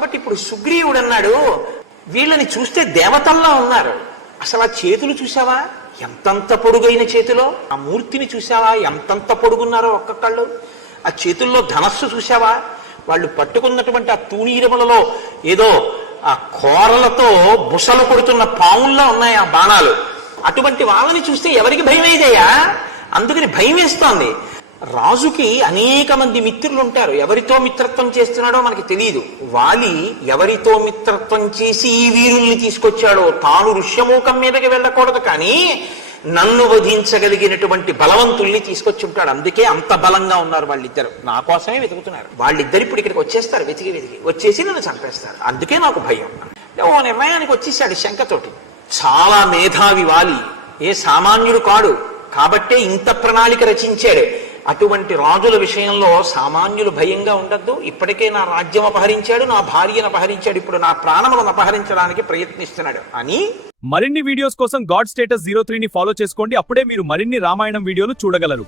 కాబట్టి ఇప్పుడు సుగ్రీవుడు అన్నాడు, వీళ్ళని చూస్తే దేవతల్లా ఉన్నారు. అసలు ఆ చేతులు చూసావా, ఎంతంత పొడుగైన చేతిలో? ఆ మూర్తిని చూసావా, ఎంతంత పొడుగున్నారో ఒక్కొక్కళ్ళు? ఆ చేతుల్లో ధనస్సు చూసావా? వాళ్ళు పట్టుకున్నటువంటి ఆ తూణీరములలో ఏదో ఆ కోరలతో బుసలు కొడుతున్న పావుల్లా ఉన్నాయి ఆ బాణాలు. అటువంటి వాళ్ళని చూస్తే ఎవరికి భయం వేయదయ్యా? అందుకని భయం వేస్తోంది. రాజుకి అనేక మంది మిత్రులు ఉంటారు. ఎవరితో మిత్రత్వం చేస్తున్నాడో మనకి తెలియదు. వాలి ఎవరితో మిత్రత్వం చేసి ఈ వీరుల్ని తీసుకొచ్చాడో, తాను ఋష్యమూకం మీదకి వెళ్ళకూడదు కానీ నన్ను వధించగలిగినటువంటి బలవంతుల్ని తీసుకొచ్చి ఉంటాడు. అందుకే అంత బలంగా ఉన్నారు వాళ్ళిద్దరు. నా కోసమే వెతుకుతున్నారు. వాళ్ళిద్దరు ఇప్పుడు ఇక్కడికి వచ్చేస్తారు, వెతికి వచ్చేసి నన్ను చంపేస్తారు. అందుకే నాకు భయం. ఓ నిర్ణయానికి వచ్చేసాడు శంకతోటి. చాలా మేధావి వాలి, ఏ సామాన్యుడు కాడు. కాబట్టే ఇంత ప్రణాళిక రచించాడు. అటువంటి రాజుల విషయంలో సామాన్యులు భయంగా ఉండద్దు. ఇప్పటికే నా రాజ్యం అపహరించాడు, నా భార్యను అపహరించాడు, ఇప్పుడు నా ప్రాణములను అపహరించడానికి ప్రయత్నిస్తున్నాడు అని. మరిన్ని వీడియోస్ కోసం గాడ్ స్టేటస్ 03ని ఫాలో చేసుకోండి. అప్పుడే మీరు మరిన్ని రామాయణం వీడియోలు చూడగలరు.